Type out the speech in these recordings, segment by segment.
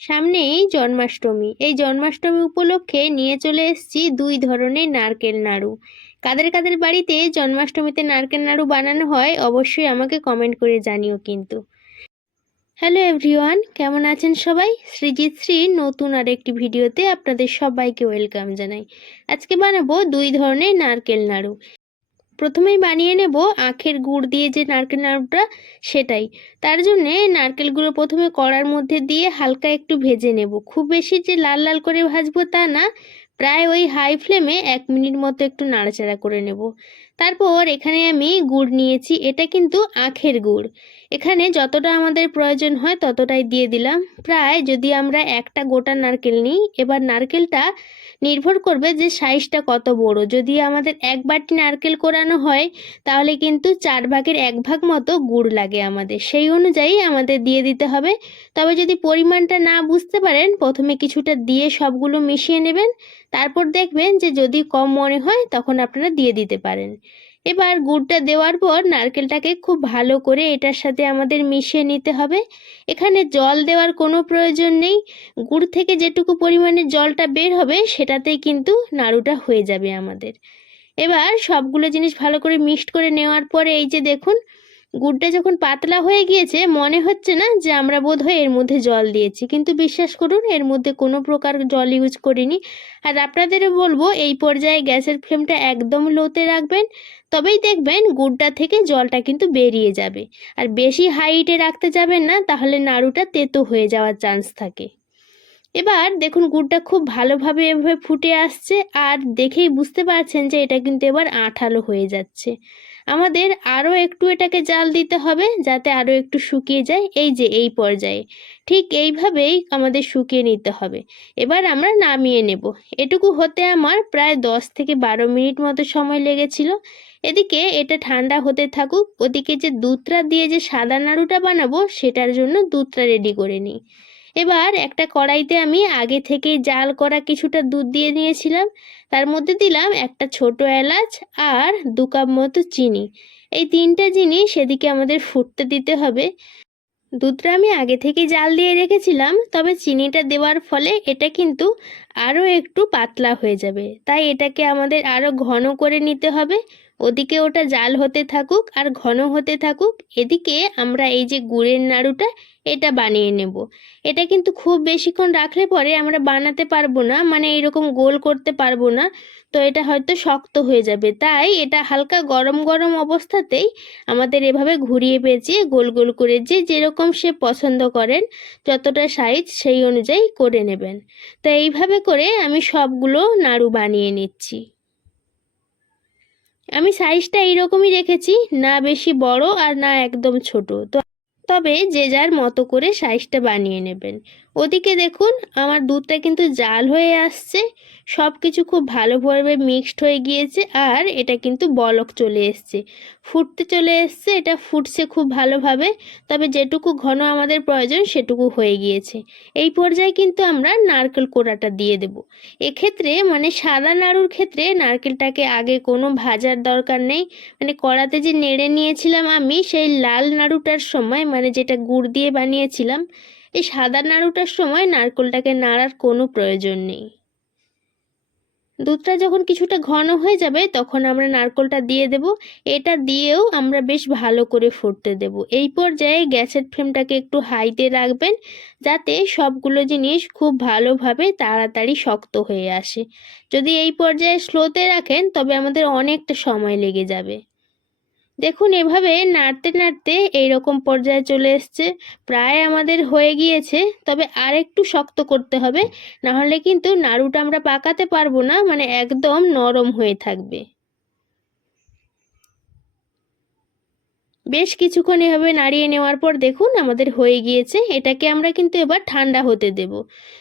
সামনেই জন্মাষ্টমী। এই জন্মাষ্টমী উপলক্ষে নিয়ে চলে এসেছি দুই ধরনের নারকেল নাড়ু। কাদের কাদের বাড়িতে জন্মাষ্টমীতে নারকেল নাড়ু বানানো হয় অবশ্যই আমাকে কমেন্ট করে জানিও কিন্তু। হ্যালো এভরিওয়ান কেমন আছেন সবাই? সৃজিত শ্রী নতুন আর একটি ভিডিওতে আপনাদের সবাইকে ওয়েলকাম জানাই। আজকে বানাবো দুই ধরনের নারকেল নাড়ু। প্রথমেই বানিয়ে নেব আখের গুড় দিয়ে যে নারকেল নাড়ুটা, সেটাই। তার জন্যে নারকেলগুলো প্রথমে কড়ার মধ্যে দিয়ে হালকা একটু ভেজে নেব। খুব বেশি যে লাল লাল করে ভাজবো তা না প্রায় ওই হাই ফ্লেমে এক মিনিট মতো একটু নাড়াচাড়া করে নেব। তারপর এখানে আমি গুড় নিয়েছি, এটা কিন্তু আখের গুড়। এখানে যতটা আমাদের প্রয়োজন হয় ততটাই দিয়ে দিলাম। প্রায় যদি আমরা একটা গোটা নারকেল নিই, এবার নারকেলটা নির্ভর করবে যে সাইজটা কত বড়। যদি আমাদের এক বাটি নারকেল কোরানো হয়, তাহলে কিন্তু চার ভাগের এক ভাগ মতো গুড় লাগে আমাদের। সেই অনুযায়ী আমাদের দিয়ে দিতে হবে। তবে যদি পরিমাণটা না বুঝতে পারেন, প্রথমে কিছুটা দিয়ে সবগুলো মিশিয়ে নেবেন। তারপর দেখবেন যে যদি কম মনে হয় তখন আপনারা দিয়ে দিতে পারেন। এবার গুড়টা দেওয়ার পর নারকেলটাকে খুব ভালো করে এটার সাথে আমাদের মিশিয়ে নিতে হবে। এখানে জল দেওয়ার কোনো প্রয়োজন নেই। গুড় থেকে যেটুকু পরিমাণে জলটা বের হবে সেটাতেই কিন্তু নাড়ুটা হয়ে যাবে আমাদের। এবার সবগুলো জিনিস ভালো করে মিক্সড করে নেওয়ার পরে এই যে দেখুন গুড়টা যখন পাতলা হয়ে গিয়েছে, মনে হচ্ছে না যে আমরা বোধহয় এর মধ্যে জল দিয়েছি। কিন্তু বিশ্বাস করুন, এর মধ্যে কোনো প্রকার জল ইউজ করিনি। আর আপনাদেরও বলব, এই পর্যায়ে গ্যাসের ফ্লেমটা একদম লোতে রাখবেন। তবেই দেখবেন গুড়টা থেকে জলটা কিন্তু বেরিয়ে যাবে। আর বেশি হাইটে রাখতে যাবেন না, তাহলে নাড়ুটা তেতো হয়ে যাওয়ার চান্স থাকে। এবার দেখুন, গুড়টা খুব ভালোভাবে এভাবে ফুটে আসছে। আর দেখেই বুঝতে পারছেন যে এটা কিন্তু এবার আঠালো হয়ে যাচ্ছে। আমাদের আরও একটু এটাকে জাল দিতে হবে যাতে আরও একটু শুকিয়ে যায়, এই যে এই পর্যায়ে। ঠিক এইভাবেই আমাদের শুকিয়ে নিতে হবে। এবার আমরা নামিয়ে নেব। এটুকু হতে আমার প্রায় দশ থেকে বারো মিনিট মতো সময় লেগেছিল। এদিকে এটা ঠান্ডা হতে থাকুক, ওদিকে যে দুধটা দিয়ে যে সাদা নাড়ুটা বানাবো, সেটার জন্য দুধটা রেডি করে নিই। এবার একটা কড়াইতে আমি আগে থেকেই জাল করা কিছুটা দুধ দিয়ে নিয়েছিলাম। তার মধ্যে দিলাম একটা ছোট এলাচ আর দু কাপ মতো চিনি। এই তিনটা জিনিস সেদিকে আমাদের ফুটতে দিতে হবে। দুধটা আমি আগে থেকে জাল দিয়ে রেখেছিলাম, তবে চিনিটা দেওয়ার ফলে এটা কিন্তু আরও একটু পাতলা হয়ে যাবে। তাই এটাকে আমাদের আরও ঘন করে নিতে হবে। ওদিকে ওটা জাল হতে থাকুক আর ঘন হতে থাকুক, এদিকে আমরা এই যে গুড়ের নাড়ুটা, এটা বানিয়ে নেব। এটা কিন্তু খুব বেশিক্ষণ রাখলে পরে আমরা বানাতে পারব না মানে এরকম গোল করতে পারব না, তো এটা হয়তো শক্ত হয়ে যাবে। তাই এটা হালকা গরম গরম অবস্থাতেই আমাদের এভাবে ঘুরিয়ে পেঁচিয়ে গোল গোল করে যে যেরকম সে পছন্দ করেন, যতটা সাইজ সেই অনুযায়ী করে নেবেন। তো এইভাবে করে আমি সবগুলো নাড়ু বানিয়ে নিচ্ছি। আমি সাইজটা এইরকমই রেখেছি, না বেশি বড় আর না একদম ছোট। তো, তবে যে যার মতো করে সাইজটা বানিয়ে নেবেন। ওদিকে দেখুন, আমার দুধটা কিন্তু জাল হয়ে আসছে। সব কিছু খুব ভালোভাবে মিক্সড হয়ে গিয়েছে আর এটা কিন্তু বলক চলে এসছে। ফুটতে চলে এসছে, এটা ফুটছে খুব ভালোভাবে, তবে যেটুকু ঘন আমাদের প্রয়োজন সেটুকু হয়ে গিয়েছে। এই পর্যায়ে কিন্তু আমরা নারকেল কোড়াটা দিয়ে দেব। এক্ষেত্রে মানে সাদা নাড়ুর ক্ষেত্রে নারকেলটাকে আগে কোনো ভাজার দরকার নেই। মানে কড়াতে যে নেড়ে নিয়েছিলাম আমি, সেই লাল নাড়ুটার সময় মানে যেটা গুড় দিয়ে বানিয়েছিলাম এই সাদা নাড়ুটার সময় নারকোলটাকে নাড়ার কোনো প্রয়োজন নেই। দুধটা যখন কিছুটা ঘন হয়ে যাবে, তখন আমরা নারকোলটা দিয়ে দেব। এটা দিয়েও আমরা বেশ ভালো করে ফুটতে দেব। এই পর্যায়ে গ্যাসের ফ্লেমটাকে একটু হাইতে রাখবেন, যাতে সবগুলো জিনিস খুব ভালোভাবে তাড়াতাড়ি শক্ত হয়ে আসে। যদি এই পর্যায়ে স্লোতে রাখেন, তবে আমাদের অনেকটা সময় লেগে যাবে। দেখুন, এভাবে নাড়তে নাড়তে এইরকম পর্যায়ে চলে এসছে। প্রায় আমাদের হয়ে গিয়েছে, তবে আর একটু শক্ত করতে হবে। নাহলে কিন্তু নাড়ুটা আমরা পাকাতে পারব না মানে একদম নরম হয়ে থাকবে। বেশ কিছুক্ষণ এভাবে নাড়িয়ে নেওয়ার পর দেখুন, আমাদের হয়ে গিয়েছে। এটাকে আমরা কিন্তু এবার ঠান্ডা হতে দেব।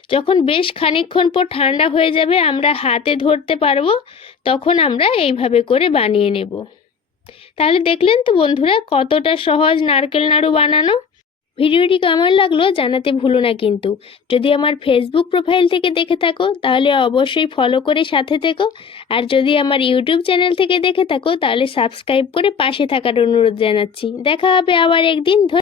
যখন বেশ খানিকক্ষণ পর ঠান্ডা হয়ে যাবে, আমরা হাতে ধরতে পারব, তখন আমরা এইভাবে করে বানিয়ে নেব। তাহলে দেখলেন তো বন্ধুরা, কতটা সহজ নারকেল নাড়ু বানানো। ভিডিওটি কেমন লাগল জানাতে ভুলো না কিন্তু। যদি আমার ফেসবুক প্রোফাইল থেকে দেখে থাকো, তাহলে অবশ্যই ফলো করে সাথে থেকো। আর যদি আমার ইউটিউব চ্যানেল থেকে দেখে থাকো, তাহলে সাবস্ক্রাইব করে পাশে থাকার অনুরোধ জানাচ্ছি। দেখা হবে আবার একদিন।